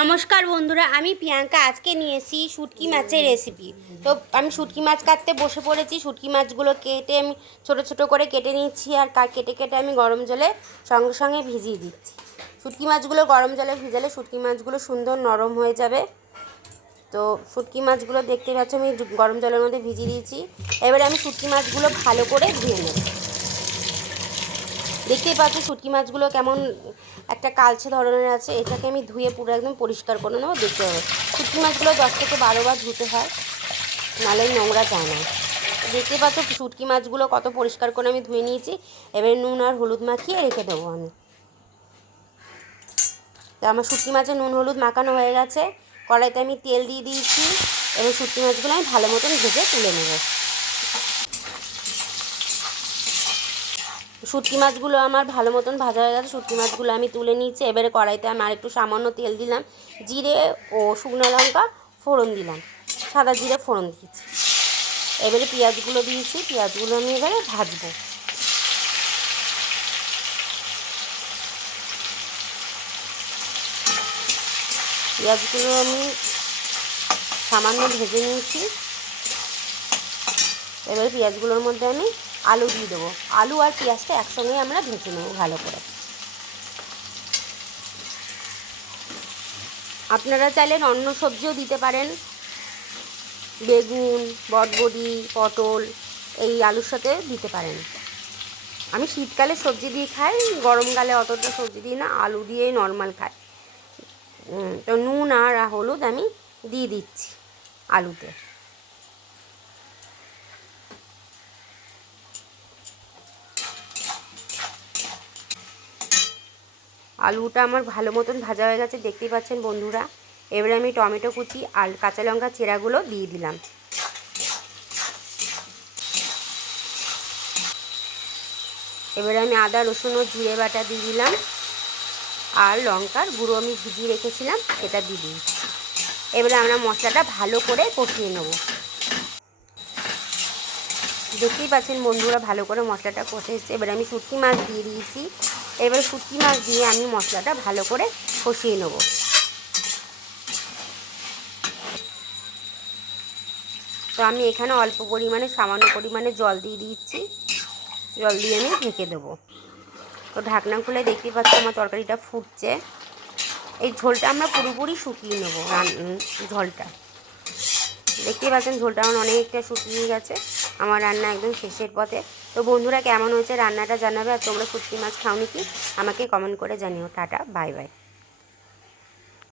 নমস্কার বন্ধুরা, আমি প্রিয়াঙ্কা। আজকে নিয়ে এসেছি শুটকি মাছের রেসিপি। তো আমি শুটকি মাছ কাটতে বসে পড়েছি। শুটকি মাছগুলো কেটে আমি ছোটো ছোটো করে কেটে নিচ্ছি, আর কেটে কেটে আমি গরম জলে সঙ্গে সঙ্গে ভিজিয়ে দিচ্ছি। শুটকি মাছগুলো গরম জলে ভিজালে শুটকি মাছগুলো সুন্দর নরম হয়ে যাবে। তো শুটকি মাছগুলো দেখতে পাচ্ছ আমি গরম জলের মধ্যে ভিজিয়ে দিয়েছি। এবারে আমি শুটকি মাছগুলো ভালো করে ধুয়ে নেব। দেখতেই পাচ্ছ শুটকি মাছগুলো কেমন একটা কালচে ধরনের আছে। এটাকে আমি ধুয়ে পুরো একদম পরিষ্কার করে নেবো। দেখতে হবে শুটকি মাছগুলো 10 থেকে 12 বার ধুতে হয়, নাহলে নোংরা যায় না। দেখতে পাচ্ছ শুটকি মাছগুলো কত পরিষ্কার করে আমি ধুয়ে নিয়েছি। এবারে নুন আর হলুদ মাখিয়ে রেখে দেবো আমি। তো আমার শুটকি মাছে নুন হলুদ মাখানো হয়ে গেছে। কড়াইতে আমি তেল দিয়ে দিয়েছি। এবার শুটকি মাছগুলো আমি ভালো মতন ভেজে তুলে নেবো। শুটকি মাছগুলো আমার ভালো মতন ভাজা হয়ে গেছে। শুটকি মাছগুলো আমি তুলে নিয়েছি। এবারে কড়াইতে আমি আর একটু সামান্য তেল দিলাম, জিরে ও শুকনো লঙ্কা ফোড়ন দিলাম, সাদা জিরে ফোড়ন দিয়েছি। এবারে পেঁয়াজগুলো দিয়েছি, পেঁয়াজগুলো আমি এবারে ভাজবো। পেঁয়াজগুলো আমি সামান্য ভেজে নিয়েছি। এবারে পেঁয়াজগুলোর মধ্যে আমি আলু দিয়ে দেবো। আলু আর পেঁয়াজটা একসঙ্গে আমরা ভেজে নেবো ভালো করে। আপনারা চাইলে অন্য সবজিও দিতে পারেন, বেগুন, বটবডি, পটল এই আলুর সাথে দিতে পারেন। আমি শীতকালে সবজি দিয়ে খাই, গরমকালে অতটা সবজি দিই না, আলু দিয়েই নর্মাল খাই। তো নুন আর হলুদ আমি দিয়ে দিচ্ছি আলুতে। আলুটা আমার ভালো মতন ভাজা হয়ে গেছে, দেখতেই পাচ্ছেন বন্ধুরা। এবারে আমি টমেটো কুচি আর কাঁচা লঙ্কা চেরাগুলো দিয়ে দিলাম। এবারে আমি আদা রসুন ও জিরে বাটা দিয়ে দিলাম, আর লঙ্কার গুঁড়ো আমি ভিজিয়ে রেখেছিলাম সেটা দিয়ে দিয়েছি। এবারে আমরা মশলাটা ভালো করে কষিয়ে নেব। দেখতেই পাচ্ছেন বন্ধুরা ভালো করে মশলাটা কষে এসেছে। এবারে আমি শুটকি মাছ দিয়ে দিয়েছি। এবারে শুটকি মাছ দিয়ে আমি মশলাটা ভালো করে কষিয়ে নেব। তো আমি এখানে অল্প পরিমাণে সামান্য পরিমাণে জল দিয়ে দিচ্ছি। জল দিয়ে আমি ঢেকে দেবো। তো ঢাকনা খুলে দেখতেই পাচ্ছি আমার তরকারিটা ফুটছে। এই ঝোলটা আমরা পুরোপুরি শুকিয়ে নেবো। ঝোলটা দেখতেই পাচ্ছেন, ঝোলটা আমার অনেকটা শুকিয়ে গেছে। আমার রান্না একদম শেষের পথে। তো বন্ধুরা কেমন হয়েছে রান্নাটা জানাবে। আর তোমরা শুটকি মাছ খাওনি কি আমাকে কমেন্ট করে জানিও। Tata, bye bye.